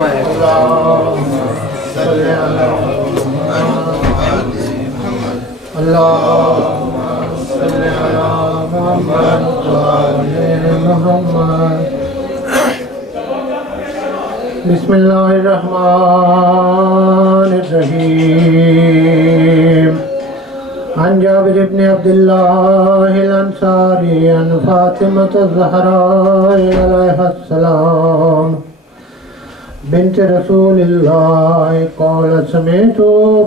اللهم صل على محمد وآل محمد. بسم الله الرحمن الرحيم. عن جابر بن عبد الله الأنصاري عن فاطمة الزهراء عليها السلام بنت رسول الله قالت سمعت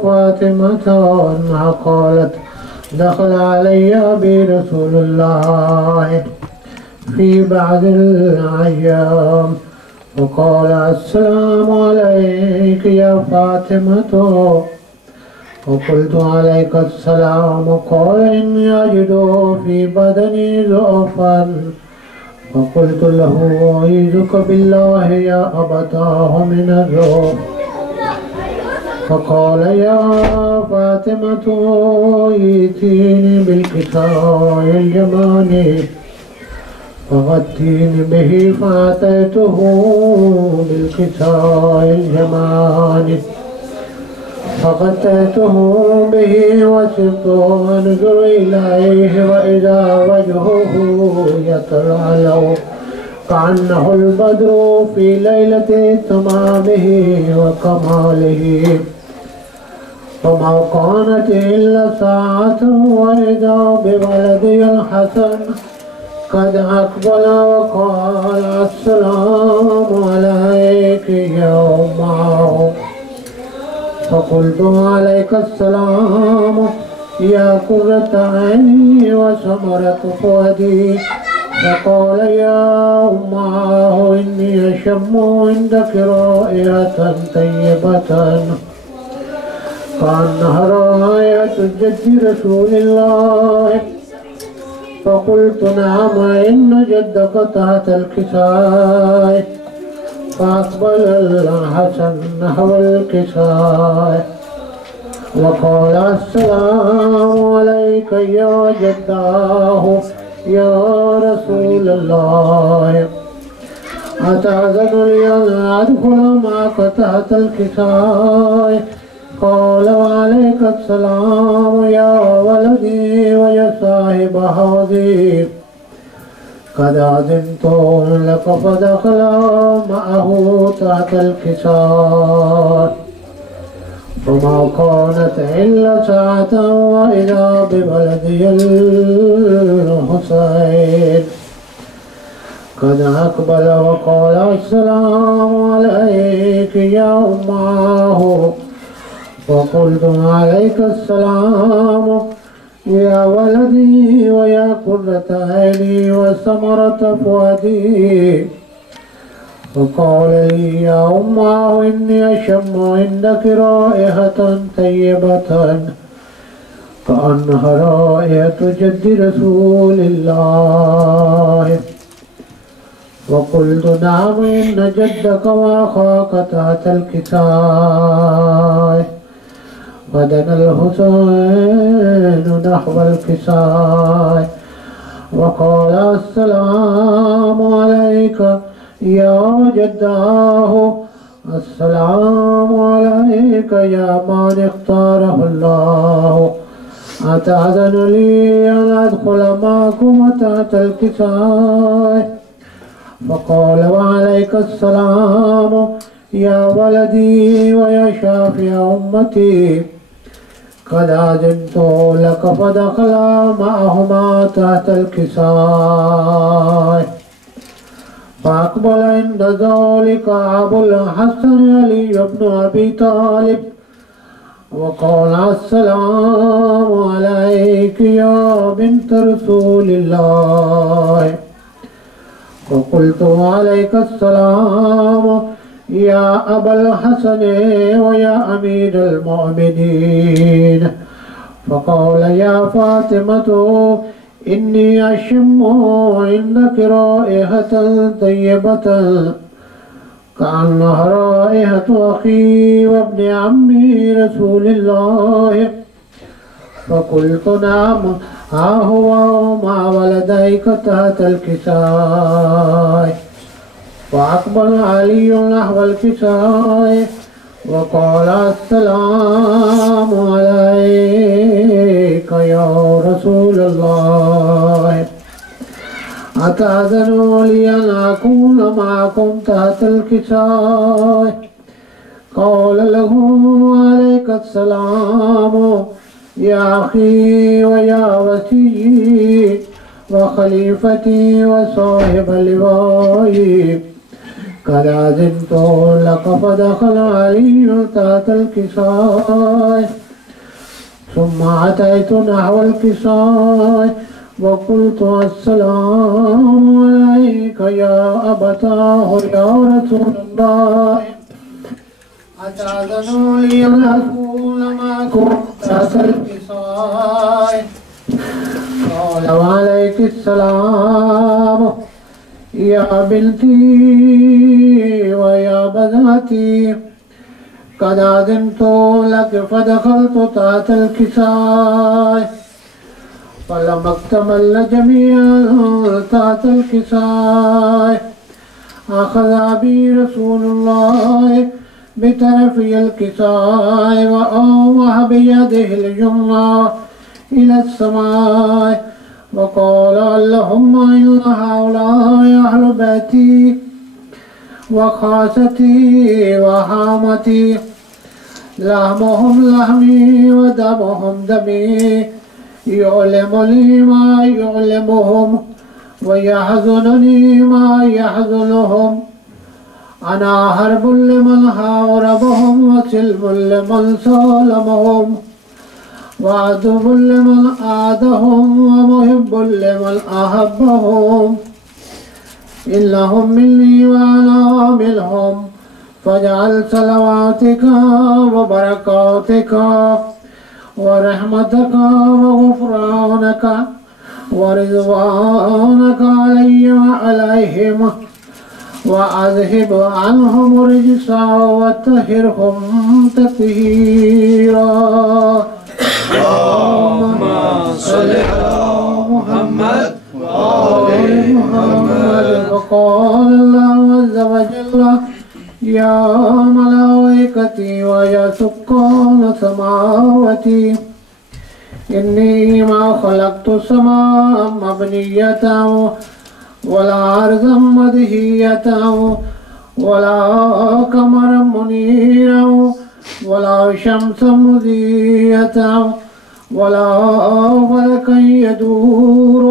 فاطمة أنها قالت دخل علي أبي رسول الله في بعض الأيام وقال السلام عليك يا فاطمة وقلت عليك السلام. قال إني أجد في بدني ضعفا فقلت له أعيذك بالله يا أبتاه من الرعب. فقال يا فاطمة ائتيني بالكساء اليماني فغطيني به. فأتيته بالكساء اليماني فغطيته به وصرت أنظر إليه وإذا وجهه يتلألأ كأنه البدر في ليلة تمامه وكماله. فما كانت إلا ساعة وإذا بولدي الحسن قد أقبل وقال السلام عليك يا أمه. فقلت عليك السلام يا قرة عيني وثمرة فؤادي. فقال يا أماه إني أشم عندك رائحة طيبة كأنها رائحة جد رسول الله. فقلت نعم إن جدك تحت الكساء. فأقبل الحسن نحو الكساء وقال السلام عليك يا جداه يا رسول الله أتأذن لي أن أدخل معك تحت الكساء؟ قال وعليك السلام يا ولدي ويا صاحب هذه قد أذنت لك. فدخل معه تحت الكساء فما كانت إلا ساعة وإذا بولدي الحسين قد أقبل وقال السلام عليك يا أماه. فقلت عليك السلام يا ولدي ويا قرة عيني وثمرة فؤادي. فقال لي يا أماه إني أشم عندك رائحة طيبة كأنها رائحة جد رسول الله. وقلت نعم إن جدك وأخاك تحت الكساء. ودنا الحسين نحو الكساء وقال السلام عليك يا جداه. السلام عليك يا من اختاره الله. أتأذن لي أن أدخل معكم تحت الكساء؟ فقال وعليك السلام يا ولدي ويا شافع أمتي قد أذنت لك. فدخل معهما تحت الكساء فأقبل عند ذلك أبو الحسن علي بن أبي طالب وقال السلام عليك يا بنت رسول الله. فقلت عليك السلام يا أبا الحسن ويا أمير المؤمنين. فقال يا فاطمة إني أشم عندك رائحة طيبة كأنها رائحة أخي وابن عمي رسول الله. فقلت نعم ها هو مع ولديك تحت الكساء. فأقبل علي نحو الكساء وقال السلام عليك يا رسول الله أتأذن لي أن أكون معكم تحت الكساء؟ قال له عليك السلام يا أخي ويا وسيي وخليفتي وصاحب اللواء قد أذنت لك. فدخل علي تحت الكساء ثم أتيت نحو الكساء وقلت السلام عليك يا أبتاه يا رسول الله أتأذن لي أن أكون معكم تحت الكساء؟ قال وعليك السلام يا بنتي ويا بناتي قد أذنت لك. فدخلت تحت الكساء فلما اكتمل جميعا تحت الكساء أخذ بي رسول الله بطرفي الكساء وأومح بيده اليمنى إلى السماء وقال اللهم إن هؤلاء أهل بيتي وخاصتي وحامتي لحمهم لحمي ودمهم دمي يعلمني ما يعلمهم ويحزنني ما يحزنهم. أنا حرب لمن حاربهم وسلم لمن سالمهم وعدو لمن عادهم ومحب لمن أحبهم. إنهم مني وأنا منهم فاجعل صلواتك وبركاتك ورحمتك وغفرانك ورضوانك علي وعليهم وأذهب عنهم رجسا وطهرهم تطهيرا. اللهم صل على محمد وآل محمد. وقال الله عز وجل يا ملائكتي ويا سكان سماواتي إني ما خلقت السماء مبنية ولا أرضا مدهية ولا قمرا منيرا ولا شمسا مضيئة ولا فلكا يدور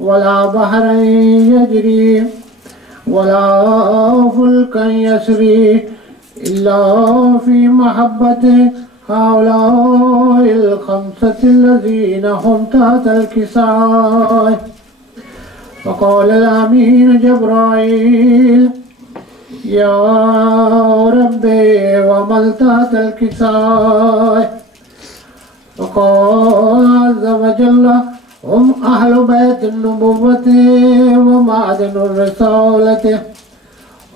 ولا بحرا يجري ولا فلكا يسري إلا في محبة هؤلاء الخمسة الذين هم تحت الكساء. فقال الأمين جبرائيل يا ربي ومن تحت الكساء؟ فقال عز وجل هم أهل بيت النبوة ومعدن الرسالة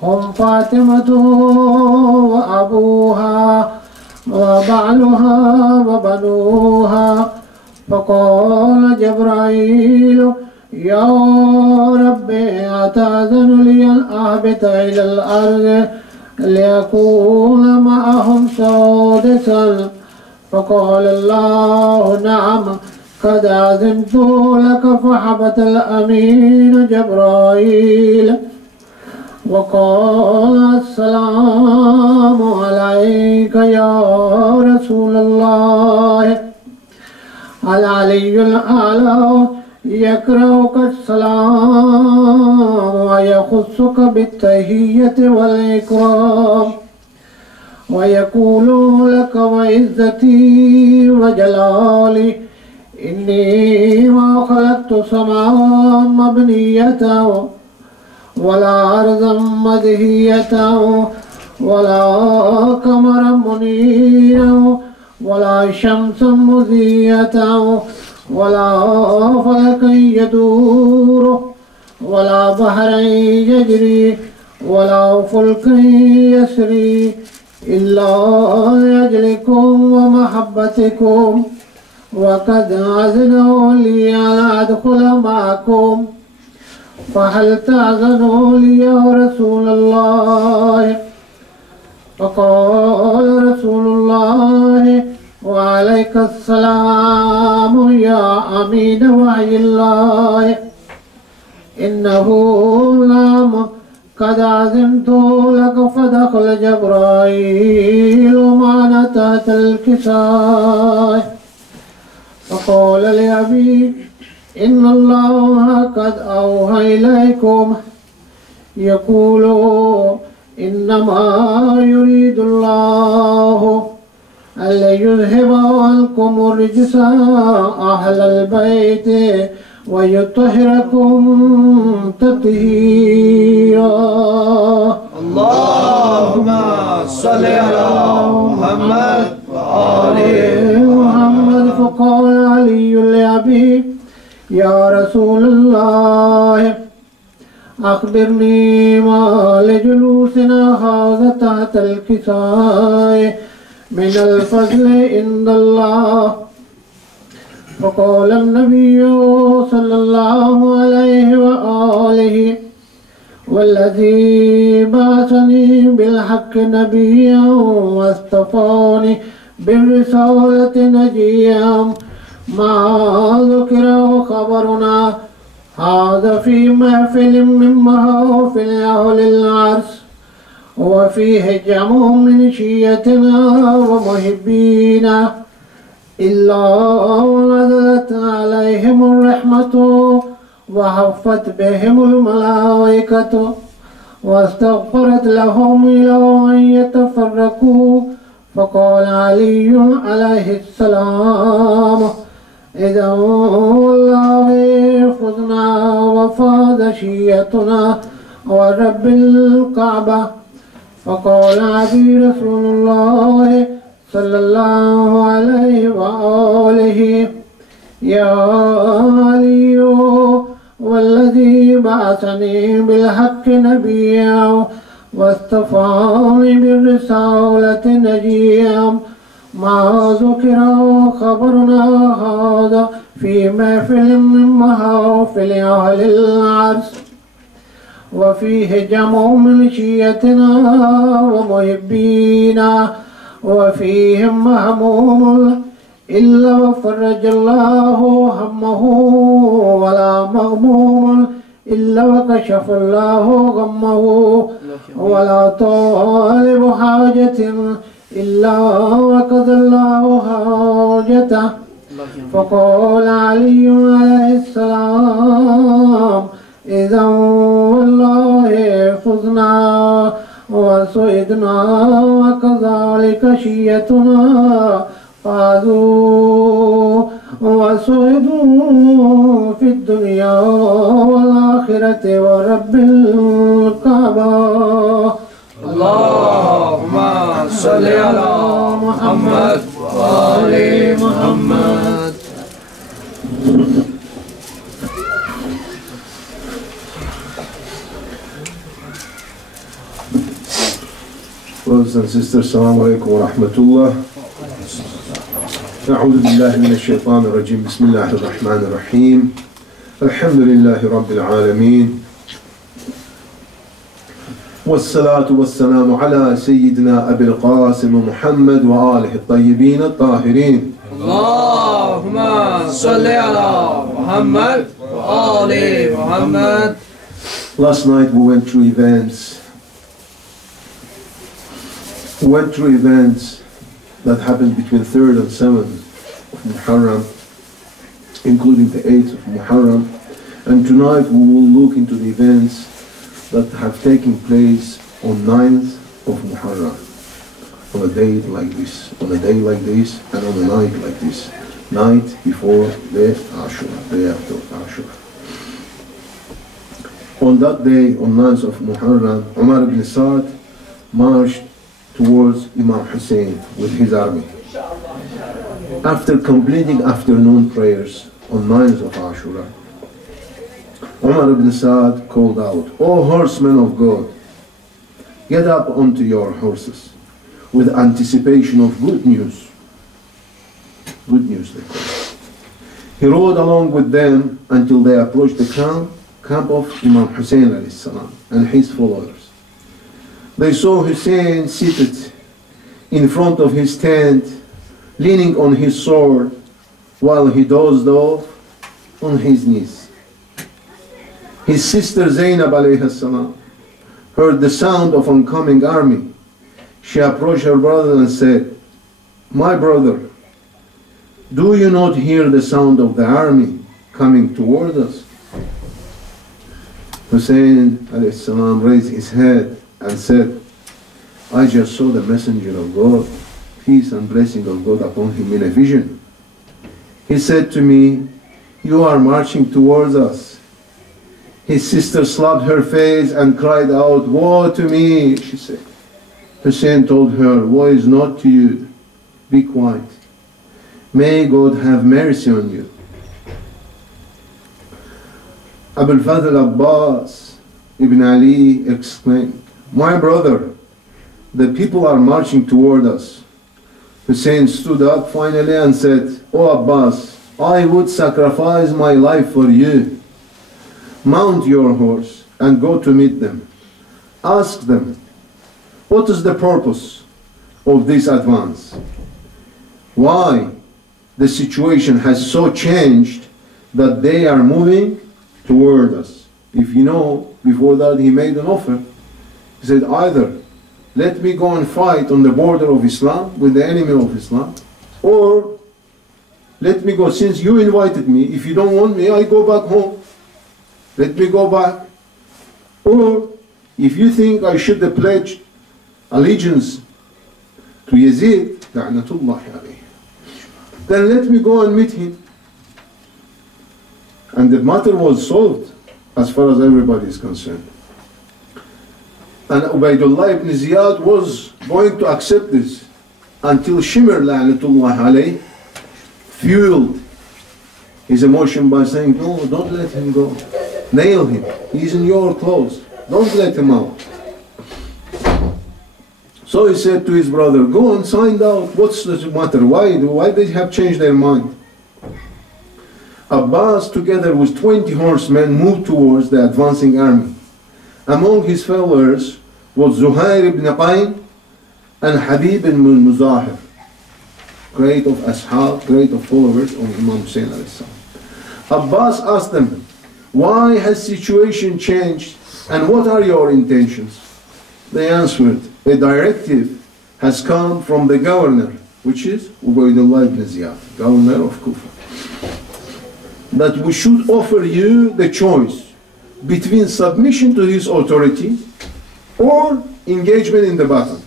هم فاطمة وأبوها وبعلها وبنوها. فقال جبرائيل يا ربي أتأذن لي أن أهبط إلى الأرض ليكون معهم سادسا؟ فقال الله نعم قد أذنت لك. فحبط الأمين جبرائيل وقال السلام عليك يا رسول الله. العلي الأعلى يكرهك السلام ويخصك بالتحية والإكرام ويقول لك وعزتي وجلالي إني ما خلقت سماء مبنية ولا أرضا مدهية ولا قمرا منيرا ولا شمسا مضيئة ولا فلكا يدور ولا بحرا يجري ولا فلكا يسري إلا لأجلكم ومحبتكم. وقد أذن لي أن أدخل معكم فهل تأذن لي يا رسول الله؟ فقال رسول الله: وعليك السلام يا أمين وحي الله، إنه لم قد عزمت لك. فدخل جبرائيل معنا تحت الكساء فقال لأبي: إن الله قد أوحى إليكم يقول: إنما يريد الله أن يذهب عنكم الرجس أهل البيت ويطهركم تطهيرا. اللهم صل على محمد وآل محمد. فقال علي لأبي: يا رسول الله، أخبرني ما لجلوسنا هذا تحت الكساء من الفضل عند الله. فقال النبي صلى الله عليه وآله: والذي بعثني بالحق نبيا واصطفاني بالرسالة نجيا، ما ذكر خبرنا هذا في محفل من محافل أهل العرش، وفيه جمع من شيعتنا ومحبينا، إلا نزلت عليهم الرحمة وحفت بهم الملائكة واستغفرت لهم إلى أن يتفرقوا. فقال علي عليه السلام: إذا والله فزنا وفاز شيعتنا ورب الكعبة. فقال أبي رسول الله صلى الله عليه وآله: يا علي، والذي بعثني بالحق نبيا واصطفاني بالرسالة نجيا، ما ذكر خبرنا هذا في محفل من محافل أهل العرش، وفيه جمع من شيعتنا ومحبينا، وفيهم مهموم إلا وفرج الله همه، ولا مغموم إلا وكشف الله غمه، ولا طالب حاجة إلا وقضى الله حاجته. فقال علي عليه السلام: إذا والله فزنا وسعدنا، وكذلك شيعتنا فازوا وسعدوا في الدنيا والآخرة ورب الكعبة. اللهم صل على محمد وآل محمد. Brothers and sisters, Assalamu alaikum wa rahmatullah. أعوذ بالله من الشيطان الرجيم. بسم الله الرحمن الرحيم. الحمد لله رب العالمين، والصلاة والسلام على سيدنا أبي القاسم محمد وآله الطيبين الطاهرين. اللهم صل على محمد وآل محمد. Last night we went through events that happened between 3rd and 7th of Muharram, including the 8th of Muharram. And tonight we will look into the events that have taken place on 9th of Muharram, on a day like this, and on a night like this, night before the Ashra, day after Ashra. On that day, on 9th of Muharram, Umar ibn Saad marched towards Imam Hussein with his army. After completing afternoon prayers on 9th of Ashura, Umar ibn Saad called out, "O horsemen of God, get up onto your horses with anticipation of good news." Good news, they called. He rode along with them until they approached the camp camp of Imam Hussein alayhi salam and his followers. They saw Hussein seated in front of his tent, leaning on his sword, while he dozed off on his knees. His sister Zainab alayhi salam heard the sound of oncoming army. She approached her brother and said, "My brother, do you not hear the sound of the army coming toward us?" Hussein alayhi salam raised his head and said, "I just saw the messenger of God, peace and blessing of God upon him, in a vision. He said to me, 'You are marching towards us.'" His sister slapped her face and cried out, "Woe to me," she said. Hussein told her, "Woe is not to you. Be quiet. May God have mercy on you." Abul Fadl Abbas ibn Ali exclaimed, "My brother, the people are marching toward us." Hussein stood up finally and said, "O Abbas, I would sacrifice my life for you. Mount your horse and go to meet them. Ask them, what is the purpose of this advance? Why the situation has so changed that they are moving toward us?" If you know, before that he made an offer. He said, "Either let me go and fight on the border of Islam with the enemy of Islam, or let me go, since you invited me, if you don't want me, I go back home. Let me go back. Or if you think I should pledge allegiance to Yazid, la'natullahi alayhi, then let me go and meet him." And the matter was solved as far as everybody is concerned. And Ubaydullah ibn Ziyad was going to accept this until Shimr la'natullahi alayhi fueled his emotion by saying, "No, don't let him go. Nail him. He's in your clothes. Don't let him out." So he said to his brother, "Go and find out what's the matter. Why they have changed their mind?" Abbas, together with 20 horsemen, moved towards the advancing army. Among his followers was Zuhair ibn Qayn and Habib ibn Muzahir, great of ashab, great of followers of Imam Hussein alayhi salam. Abbas asked them, "Why has situation changed and what are your intentions?" They answered, "A directive has come from the governor," which is Ubaydullah ibn Ziyad, governor of Kufa, "that we should offer you the choice between submission to his authority or engagement in the battle."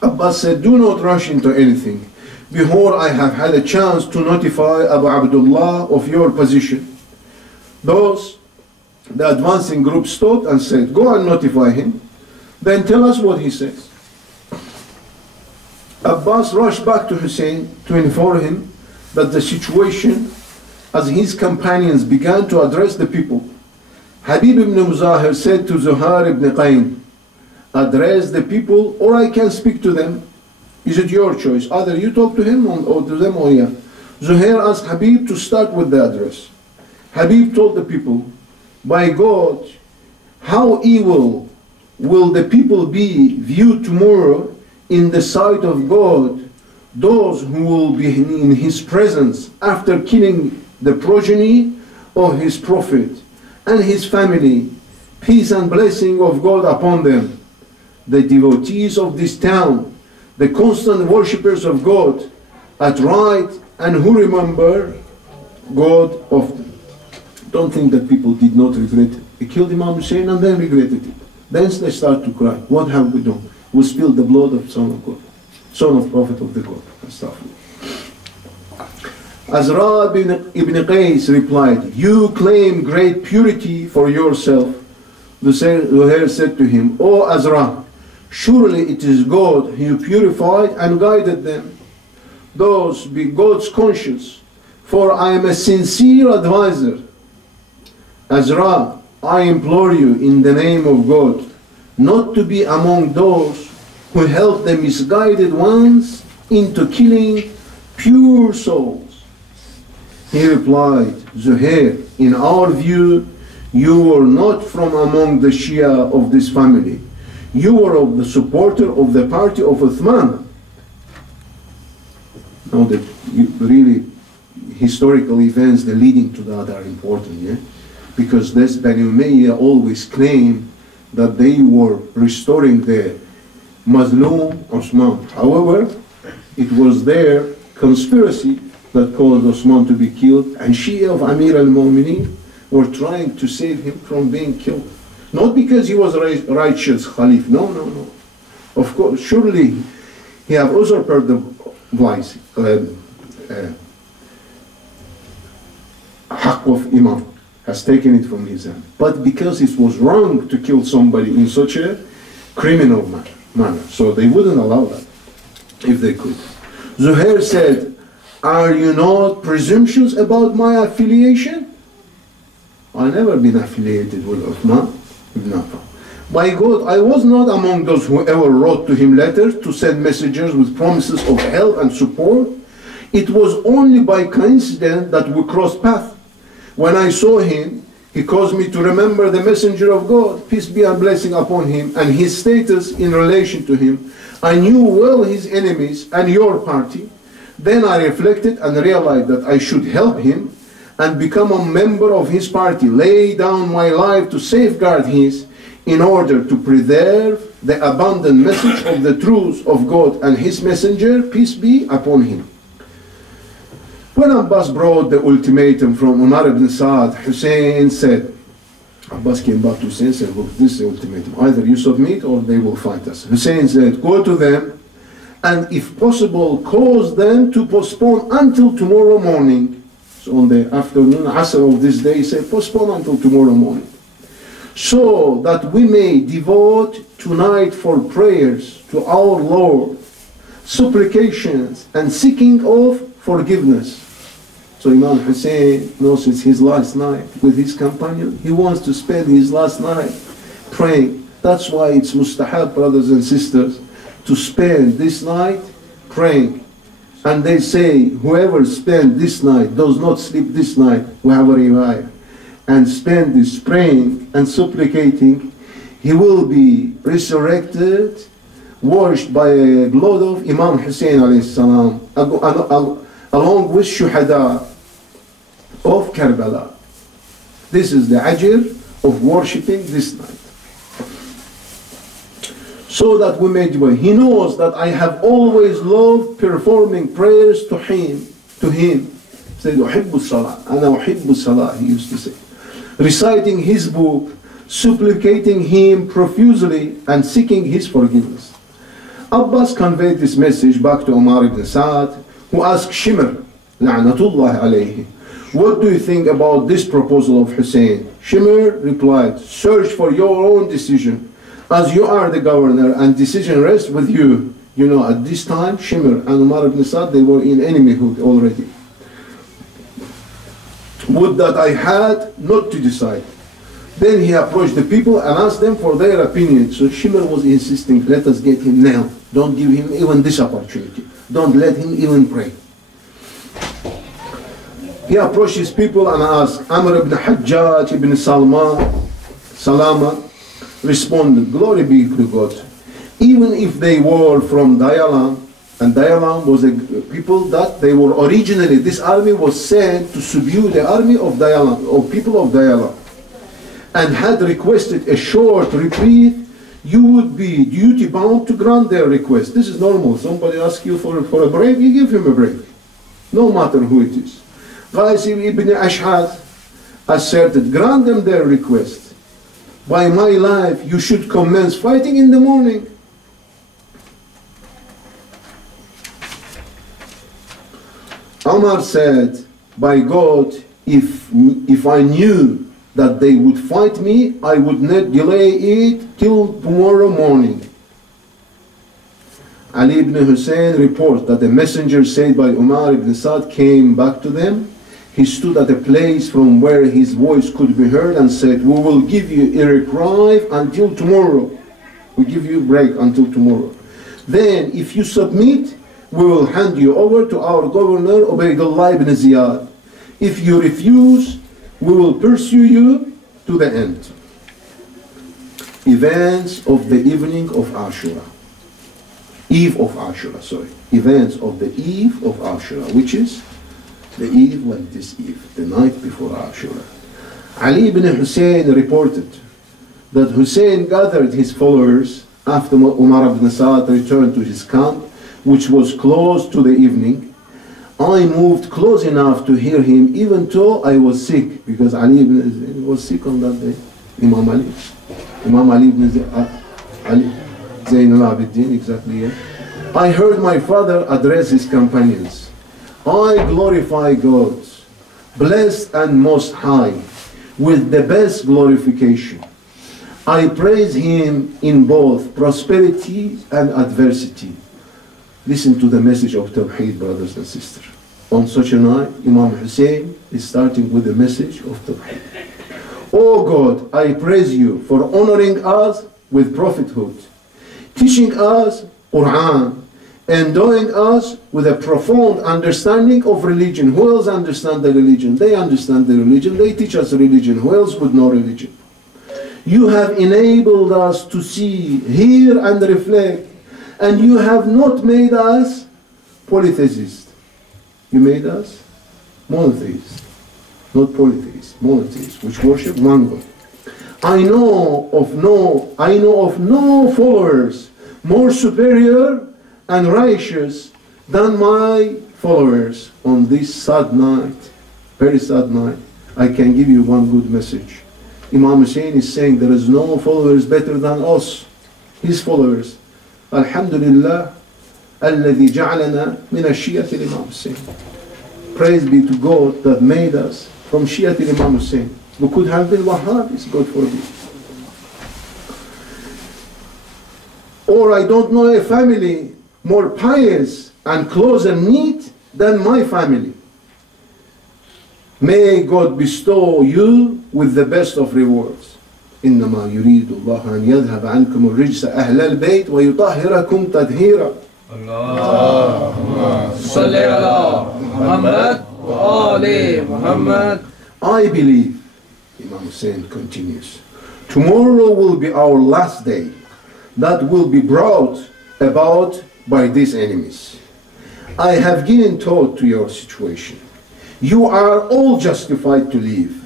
Abbas said, "Do not rush into anything. Behold, I have had a chance to notify Abu Abdullah of your position." The advancing group stopped and said, "Go and notify him, then tell us what he says." Abbas rushed back to Hussein to inform him that the situation, as his companions began to address the people. Habib ibn Muzahir said to Zuhair ibn Qayn, "Address the people or I can speak to them. Is it your choice? Either you talk to him or to them or yeah." Zuhair asked Habib to start with the address. Habib told the people, "By God, how evil will the people be viewed tomorrow in the sight of God, those who will be in his presence after killing the progeny of his prophet and his family, peace and blessing of God upon them, the devotees of this town, the constant worshippers of God at right and who remember God often." Don't think that people did not regret it. They killed Imam Hussein and then regretted it. Then they start to cry. What have we done? We spilled the blood of Son of God, Son of Prophet of the God. Azra ibn Qais replied, "You claim great purity for yourself." Zuhair said to him, "O Azra, surely it is God who purified and guided them. Those be God's conscience, for I am a sincere advisor. Azra, I implore you in the name of God, not to be among those who help the misguided ones into killing pure souls." He replied, "Zuhair, in our view, you were not from among the Shia of this family. You were of the supporter of the party of Uthman. Now that really historical events that leading to that are important, yeah? Because this Bani Umayyah always claimed that they were restoring the Mazlum Osman. However, it was their conspiracy that caused Osman to be killed, and Shia of Amir al-Mu'mineen were trying to save him from being killed. Not because he was a righteous Khalif, no. Of course, surely he have usurped the vice, haqq of Imam, has taken it from his hand. But because it was wrong to kill somebody in such a criminal manner, so they wouldn't allow that if they could. Zuhair said, are you not presumptuous about my affiliation? I never been affiliated with Uthman ibn Affan. By God, I was not among those who ever wrote to him letters to send messengers with promises of help and support. It was only by coincidence that we crossed paths. When I saw him, he caused me to remember the messenger of God, peace be and blessing upon him, and his status in relation to him. I knew well his enemies and your party. Then I reflected and realized that I should help him and become a member of his party, lay down my life to safeguard his, in order to preserve the abundant message of the truth of God and his messenger, peace be upon him. When Abbas brought the ultimatum from Umar ibn Saad, Hussein said, Abbas came back to Hussein and said, look, this is the ultimatum. Either you submit or they will fight us. Hussein said, go to them and if possible, cause them to postpone until tomorrow morning. So on the afternoon, Asr of this day, he said, postpone until tomorrow morning. So that we may devote tonight for prayers to our Lord, supplications and seeking of forgiveness. So Imam Hussein knows it's his last night with his companion. He wants to spend his last night praying. That's why it's mustahab, brothers and sisters, to spend this night praying. And they say, whoever spends this night, does not sleep this night, we have a riwayah, and spend this praying and supplicating, he will be resurrected, washed by the blood of Imam Hussein alayhi salam, along with shuhada of Karbala. This is the ajr of worshipping this night. So that we may do it. He knows that I have always loved performing prayers to him. Said, Uhibbu salah. Ana uhibbu salah, he used to say. Reciting his book, supplicating him profusely, and seeking his forgiveness. Abbas conveyed this message back to Umar ibn Saad, who asked Shimr, La'natullah alayhi, what do you think about this proposal of Hussein? Shimr replied, search for your own decision, as you are the governor and decision rests with you. You know, at this time, Shimr and Umar ibn Saad, they were in enemyhood already. Would that I had not to decide. Then he approached the people and asked them for their opinion. So Shimr was insisting, let us get him now. Don't give him even this opportunity. Don't let him even pray. He approached his people and asked. Amr ibn Hajjaj ibn Salama responded, glory be to God. Even if they were from Dayalam, and Dayalam was a people that they were originally, this army was sent to subdue the army of Dayalam, or people of Dayalam, and had requested a short reprieve, you would be duty bound to grant their request. This is normal. Somebody asks you for a break, you give him a break, no matter who it is. Qasim ibn Ash'ad asserted, grant them their request. By my life, you should commence fighting in the morning. Omar said, by God, if I knew that they would fight me, I would not delay it till tomorrow morning. Ali ibn Hussein reports that the messenger said by Umar ibn Saad came back to them. He stood at a place from where his voice could be heard and said, we will give you a reprieve until tomorrow. We give you a break until tomorrow. Then if you submit, we will hand you over to our governor Ubaydullah ibn Ziyad. If you refuse, we will pursue you to the end. Events of the evening of Ashura. Eve of Ashura, sorry. Events of the eve of Ashura, which is the eve like this eve, the night before Ashura. Ali ibn Hussein reported that Hussein gathered his followers after Umar ibn Sa'd returned to his camp, which was close to the evening. I moved close enough to hear him, even though I was sick, because Ali ibn Hussein was sick on that day. Imam Ali. Imam Ali ibn Ali Zayn al-Abidin, exactly, yeah. I heard my father address his companions. I glorify God, blessed and most high, with the best glorification. I praise him in both prosperity and adversity. Listen to the message of Tawheed, brothers and sisters. On such a night, Imam Hussein is starting with the message of Tawheed. Oh God, I praise you for honoring us with prophethood, teaching us Quran, endowing us with a profound understanding of religion. Who else understands the religion? They understand the religion. They teach us religion. Who else would know religion? You have enabled us to see, hear, and reflect, and you have not made us polytheists. You made us monotheists, not polytheists, monotheists, which worship one God. I know of no followers more superior and righteous than my followers on this sad night, very sad night. I can give you one good message. Imam Hussein is saying there is no followers better than us, his followers. Alhamdulillah, alladhi ja'alana min ash-shi'ati Imam Hussein. Praise be to God that made us from Shi'ati Imam Hussein. We could have been Wahhabis, God forbid. Or I don't know a family more pious and closer knit than my family. May God bestow you with the best of rewards. إنما يريد الله أن يذهب عنكم الرجس أهل البيت ويطهركم تطهيرا. اللهم صل على محمد وآل محمد. I believe, Imam Hussein continues, tomorrow will be our last day that will be brought about by these enemies. I have given thought to your situation. You are all justified to leave.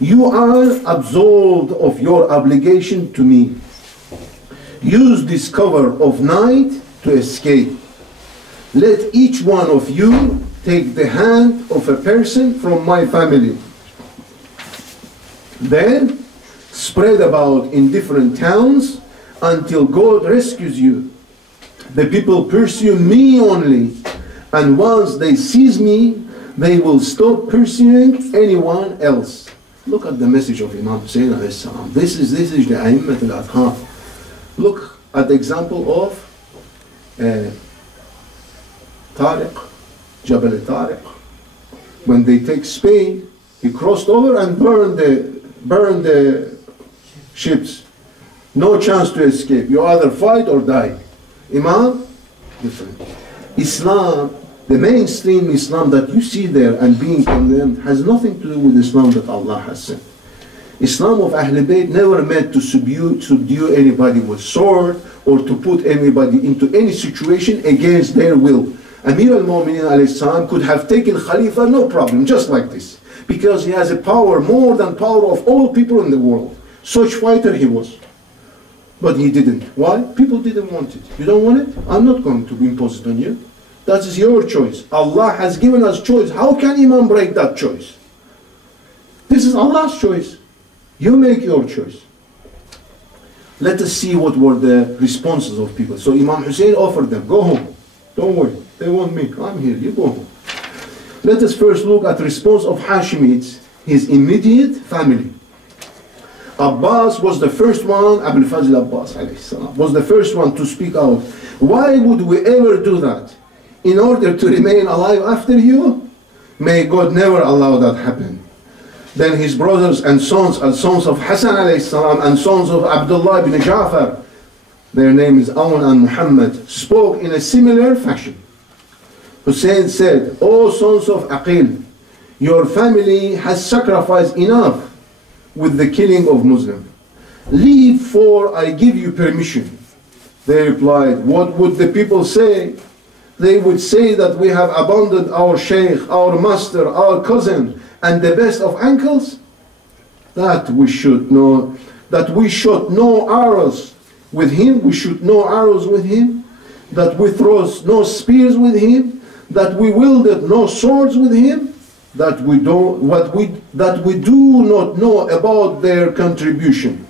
You are absolved of your obligation to me. Use this cover of night to escape. Let each one of you take the hand of a person from my family. Then spread about in different towns until God rescues you. The people pursue me only, and once they seize me, they will stop pursuing anyone else. Look at the message of Imam Hussein alayhi salam. This is the A'immat al-Adhan. Look at the example of Tariq, Jabal Tariq. When they take Spain, he crossed over and burned the ships. No chance to escape. You either fight or die. Imam, different. Islam, the mainstream Islam that you see there and being condemned has nothing to do with Islam that Allah has sent. Islam of Ahlul Bayt never meant to subdue anybody with sword or to put anybody into any situation against their will. Amir al-Mu'minin alayhi salam could have taken Khalifa, no problem, just like this. Because he has a power more than power of all people in the world. Such fighter he was. But he didn't. Why? People didn't want it. You don't want it? I'm not going to impose it on you. That is your choice. Allah has given us choice. How can Imam break that choice? This is Allah's choice. You make your choice. Let us see what were the responses of people. So Imam Hussein offered them, go home. Don't worry. They want me. I'm here. You go home. Let us first look at the response of Hashemites, his immediate family. Abbas was the first one, Abul Fazl Abbas was the first one to speak out. Why would we ever do that? In order to remain alive after you? May God never allow that happen. Then his brothers and sons of Hassan alayhi salam and sons of Abdullah ibn Ja'far, their name is Awn and Muhammad, spoke in a similar fashion. Hussein said, O sons of Aqil, Your family has sacrificed enough with the killing of Muslims. Leave, for I give you permission. They replied, what would the people say? They would say that we have abandoned our sheikh, our master, our cousin, and the best of uncles. That we should know, that we shot no arrows with him, we shoot no arrows with him, that we throw no spears with him, that we wielded no swords with him, that we do not know about their contribution.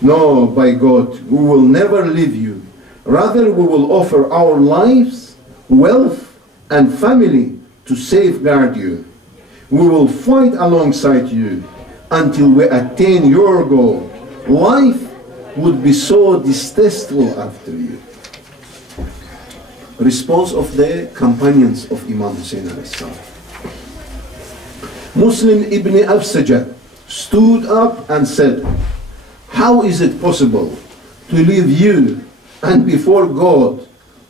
No, by God, we will never leave you. Rather, we will offer our lives, wealth, and family to safeguard you. We will fight alongside you until we attain your goal. Life would be so distasteful after you. Response of the companions of Imam Hussein alayhi salam. Muslim ibn Afsajah stood up and said, how is it possible to leave you and before God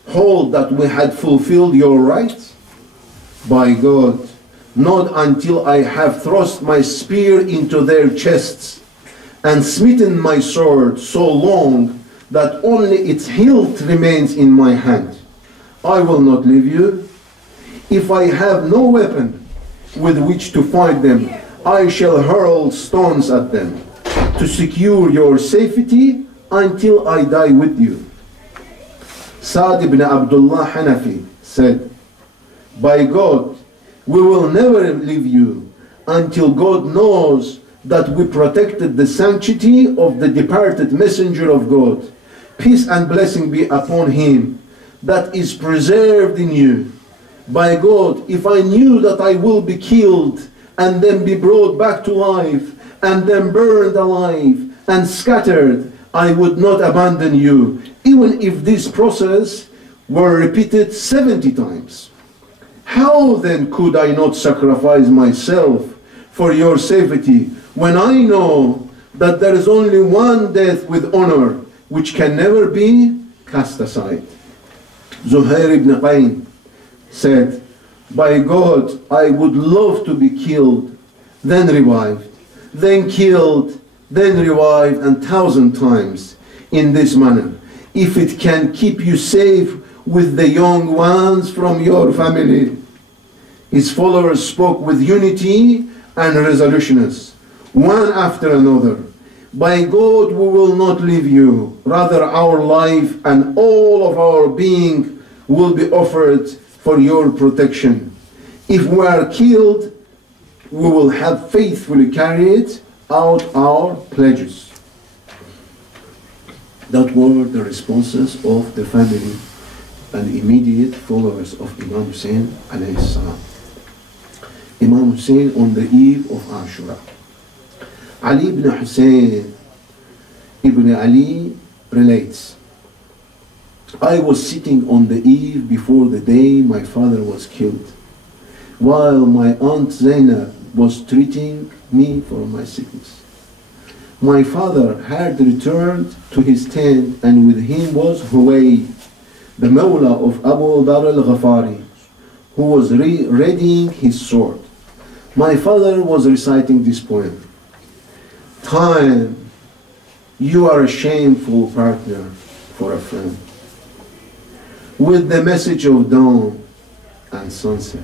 hold that we had fulfilled your rights? By God, not until I have thrust my spear into their chests and smitten my sword so long that only its hilt remains in my hand. I will not leave you. If I have no weapon with which to fight them, I shall hurl stones at them to secure your safety until I die with you. Saad ibn Abdullah Hanafi said, by God, we will never leave you until God knows that we protected the sanctity of the departed messenger of God. Peace and blessing be upon him that is preserved in you. By God, if I knew that I will be killed and then be brought back to life and then burned alive and scattered, I would not abandon you, even if this process were repeated 70 times. How then could I not sacrifice myself for your safety when I know that there is only one death with honor which can never be cast aside? Zuhair ibn Qayn said, by God, I would love to be killed, then revived, then killed, then revived 1,000 times in this manner, if it can keep you safe with the young ones from your family. His followers spoke with unity and resoluteness, one after another. By God, we will not leave you. Rather, our life and all of our being will be offered for your protection. If we are killed, we will have faithfully carried out our pledges. That were the responses of the family and immediate followers of Imam Hussein alayhi salam. Imam Hussein on the eve of Ashura. Ali ibn Hussein ibn Ali relates, I was sitting on the eve before the day my father was killed, while my aunt Zainab was treating me for my sickness. My father had returned to his tent, and with him was Huway, the Mawla of Abu Dhar al-Ghafari, who was readying his sword. My father was reciting this poem. Time, you are a shameful partner for a friend, with the message of dawn and sunset.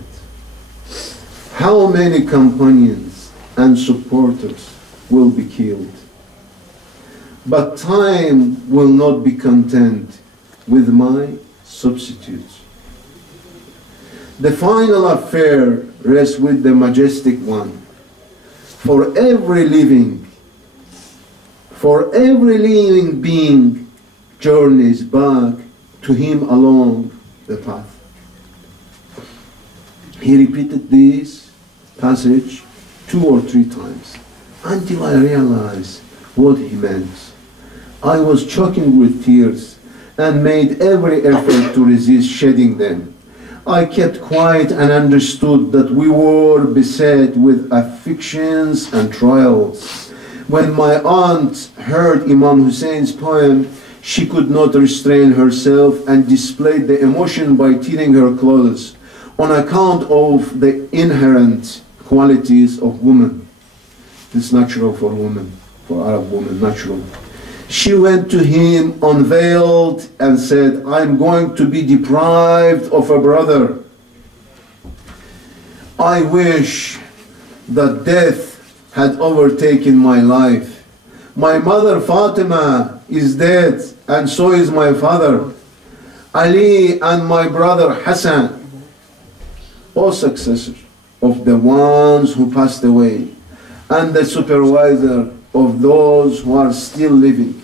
How many companions and supporters will be killed? But time will not be content with my substitutes. The final affair rests with the majestic one. For every living being journeys back to him along the path. He repeated this passage 2 or 3 times until I realized what he meant. I was choking with tears and made every effort to resist shedding them. I kept quiet and understood that we were beset with afflictions and trials. When my aunt heard Imam Hussein's poem, she could not restrain herself and displayed the emotion by tearing her clothes on account of the inherent qualities of women. It's natural for women, for Arab women, natural. She went to him unveiled and said, I'm going to be deprived of a brother. I wish that death had overtaken my life. My mother Fatima is dead, and so is my father. Ali and my brother Hassan, all successors of the ones who passed away, and the supervisor of those who are still living.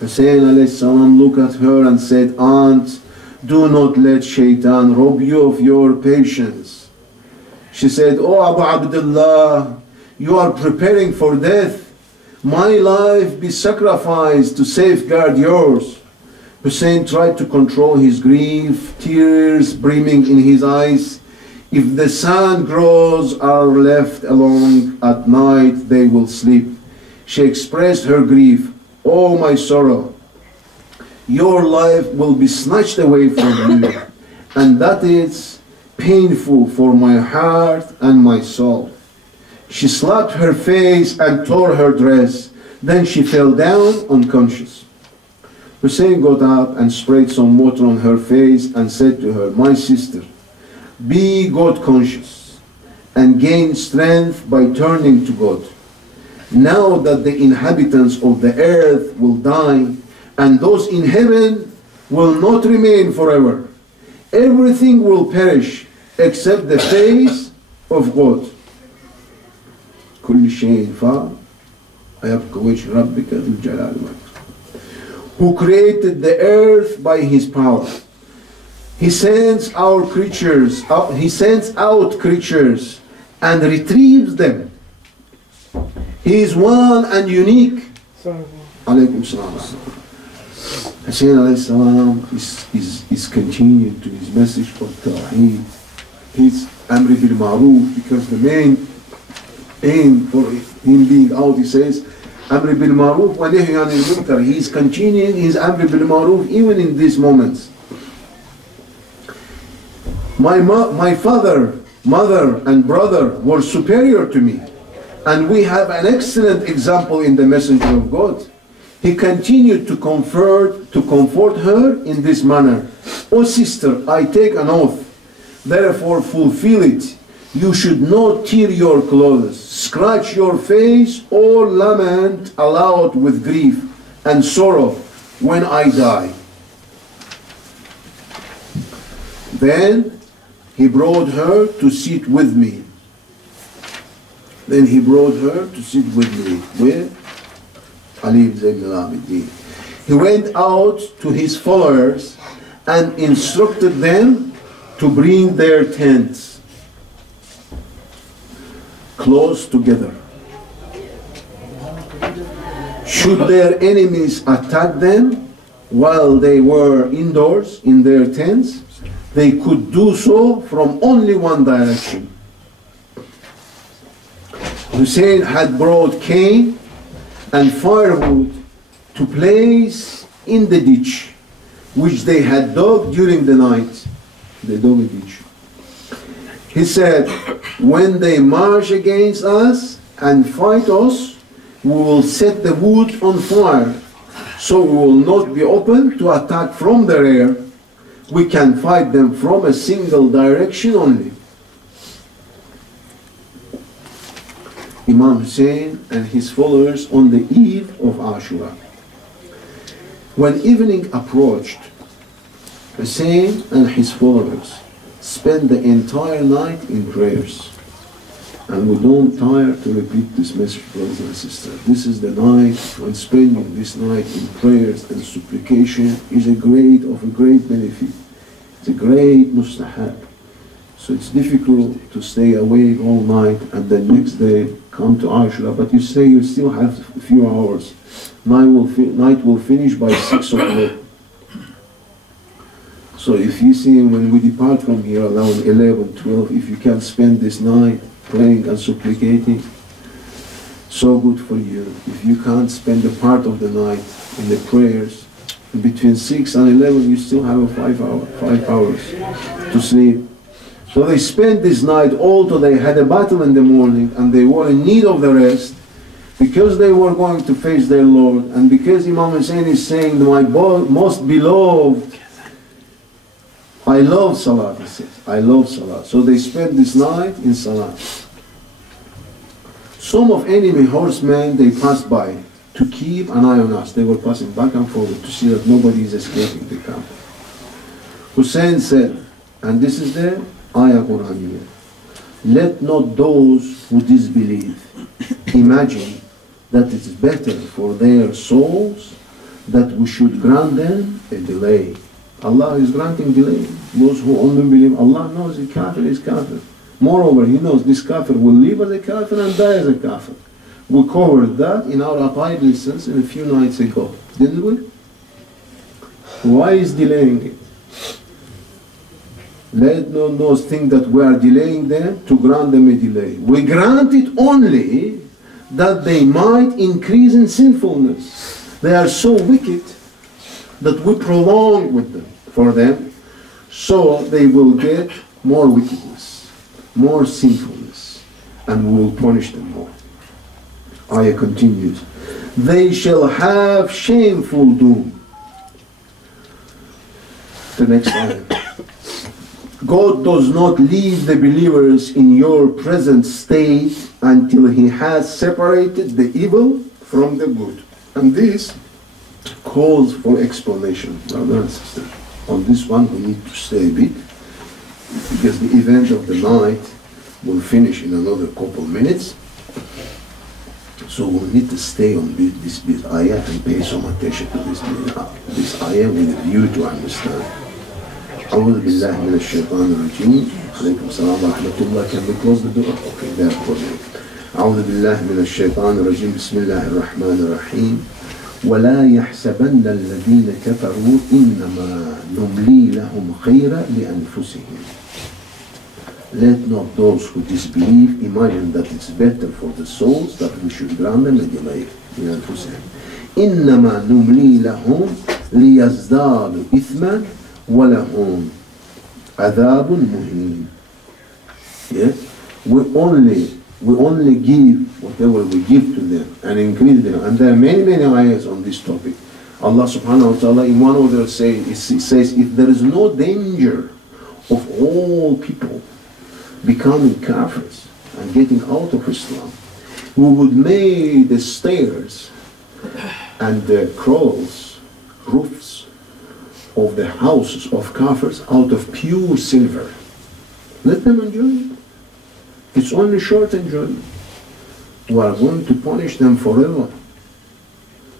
Hussein alayhi salam looked at her and said, Aunt, do not let shaitan rob you of your patience. She said, Oh Abu Abdullah, you are preparing for death. My life be sacrificed to safeguard yours. Hussein tried to control his grief, tears brimming in his eyes. If the sun grows are left alone at night, they will sleep. She expressed her grief. Oh my sorrow, your life will be snatched away from you, and that is painful for my heart and my soul. She slapped her face and tore her dress. Then she fell down unconscious. Hussein got up and sprayed some water on her face and said to her, My sister, be God conscious and gain strength by turning to God. Now that the inhabitants of the earth will die and those in heaven will not remain forever, everything will perish except the face of God. كل شيء فعل ويبقى وجه ربك ذو الجلال والإكرام. Who created the earth by his power. He sends out creatures and retrieves them. He is one and unique. Alaykum salam. Hussein alayhi salam is continuing to his message of Tawheed. His Amr bil Ma'ruf, because the main aim for him being out, he says, Amr bil Ma'ruf wa Nahy anil Munkar. He is continuing his Amr bil Ma'ruf even in these moments. My father, mother and brother were superior to me, and we have an excellent example in the Messenger of God. He continued to comfort her in this manner. O sister, I take an oath, therefore fulfill it. You should not tear your clothes, scratch your face, or lament aloud with grief and sorrow when I die. Then he brought her to sit with me. With Ali ibn al-Abidin. He went out to his followers and instructed them to bring their tents close together. Should their enemies attack them while they were indoors in their tents, they could do so from only one direction. Hussein had brought cane and firewood to place in the ditch which they had dug during the night. They dug a ditch. He said, when they march against us and fight us, we will set the wood on fire, so we will not be open to attack from the rear. We can fight them from a single direction only. Imam Hussein and his followers on the eve of Ashura. When evening approached, Hussein and his followers spent the entire night in prayers. And we don't tire to repeat this message, brothers and sisters. This is the night when spending this night in prayers and supplication is of a great benefit. It's a great mustahab. So it's difficult to stay awake all night and then next day come to Ashura, but you say you still have a few hours. Night will finish by 6 o'clock. So if you see when we depart from here around 11, 12, if you can spend this night praying and supplicating, so good for you. If you can't spend a part of the night in the prayers, between 6 and 11 you still have 5 hours to sleep. So they spent this night, although they had a battle in the morning and they were in need of the rest, because they were going to face their Lord, and because Imam Hussein is saying, my most beloved, I love Salat, he says, I love Salat. So they spent this night in Salat. Some of enemy horsemen, they passed by to keep an eye on us. They were passing back and forward to see that nobody is escaping the camp. Hussein said, and this is the ayah Quraniya, let not those who disbelieve imagine that it is better for their souls that we should grant them a delay. Allah is granting delay. Those who only believe, Allah knows the kafir is kafir. Moreover, He knows this kafir will live as a kafir and die as a kafir. We covered that in our Aqaid lessons a few nights ago, didn't we? Why is delaying it? Let not those think that we are delaying them to grant them a delay. We grant it only that they might increase in sinfulness. They are so wicked that we prolong with them for them, so they will get more wickedness, more sinfulness, and we will punish them more. Ayah continues, they shall have shameful doom. The next ayah. God does not leave the believers in your present state until He has separated the evil from the good. And this calls for explanation, brothers and sisters. On this one we need to stay a bit, because the event of the night will finish in another couple minutes. So we'll need to stay on this ayah and pay some attention to this ayah with a view to understand. أعوذ بالله من الشيطان الرجيم. عليكم السلام ورحمة الله. Can we close the door? Okay, they are closing. أعوذ بالله من الشيطان الرجيم. بسم الله الرحمن الرحيم. ولا يحسبن الذين كفروا إنما نملي لهم خيرا لأنفسهم. Let not those who disbelieve imagine that it's better for the souls that we should grant them a delay. لأنفسهم. إنما نملي لهم ليزدادوا إثما وَلَهُمْ عَذَابٌ مُهِينٌ. Yes? We only give whatever we give to them and increase them. And there are many ayahs on this topic. Allah subhanahu wa ta'ala in one of them says, if there is no danger of all people becoming kafirs and getting out of Islam, we would make the stairs and the crawls, roofs of the houses of kafirs out of pure silver. Let them enjoy it. It's only short enjoyment. We are going to punish them forever.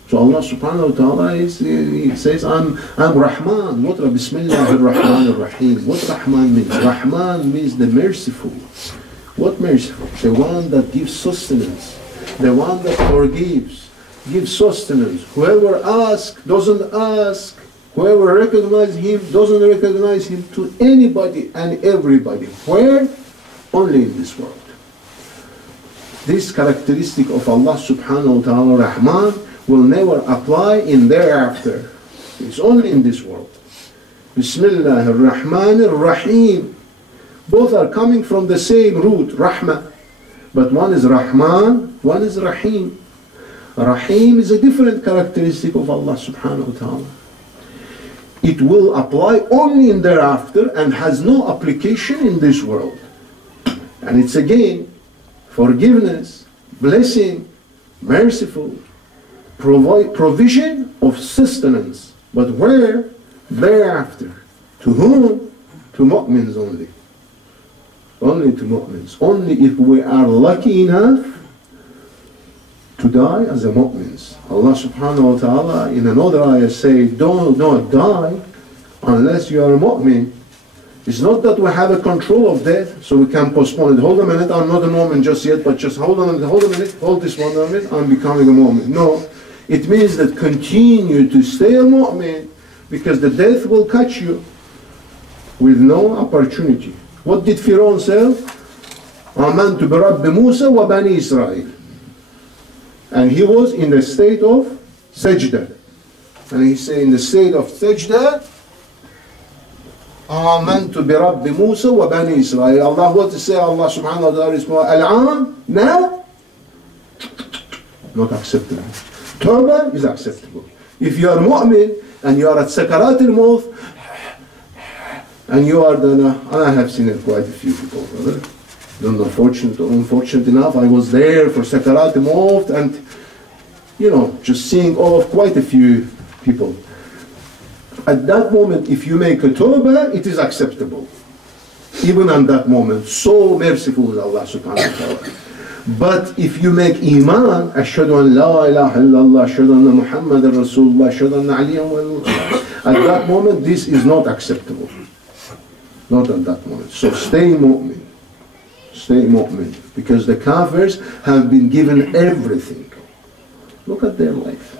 So Allah subhanahu wa ta'ala He says, I'm Rahman. What Bismillah ar-Rahman ar-Rahim. What Rahman means? Rahman means the merciful. What merciful? The one that gives sustenance. The one that forgives. Gives sustenance. Whoever asks, doesn't ask. Whoever recognizes Him, doesn't recognize Him, to anybody and everybody. Where? Only in this world. This characteristic of Allah subhanahu wa ta'ala, Rahman, will never apply in thereafter. It's only in this world. Bismillah ar-Rahman ar-Rahim. Both are coming from the same root, Rahmah. But one is Rahman, one is Rahim. Rahim is a different characteristic of Allah subhanahu wa ta'ala. It will apply only in thereafter and has no application in this world. And it's again forgiveness, blessing, merciful, provision of sustenance. But where? Thereafter. To whom? To mu'mins only. Only to mu'mins. Only if we are lucky enough to die as a mu'mins. Allah subhanahu wa ta'ala in another ayah say, don't die unless you are a mu'min. It's not that we have a control of death so we can postpone it. Hold a minute, I'm not a mu'min just yet, but just hold a minute, hold this one a minute, I'm becoming a mu'min. No, it means that continue to stay a mu'min because the death will catch you with no opportunity. What did Pharaoh say? Amantu bi Rabbi Musa wa Bani Israel. And he was in the state of sajda. And he said in the state of sajda, Amantu bi Rabbi Musa wa Bani Israel. Allah what to say, Allah subhanahu wa ta'ala is more al-an, now, not acceptable. Tawbah is acceptable. If you are mu'min and you are at sakarat al-maut, and you are the, and I have seen it quite a few people, brother. Unfortunate enough, I was there for sakarat al-maut, and you know, just seeing off quite a few people. At that moment, if you make a tawbah, it is acceptable. Even at that moment, so merciful is Allah subhanahu wa ta'ala. But if you make iman, ashhadu an la ilaha illallah, ashhadu anna Muhammadan Rasulullah, ashhadu anna Aliyan waliyullah, at that moment, this is not acceptable. Not at that moment. So stay mu'min. Stay mu'min. Because the kafirs have been given everything. Look at their life.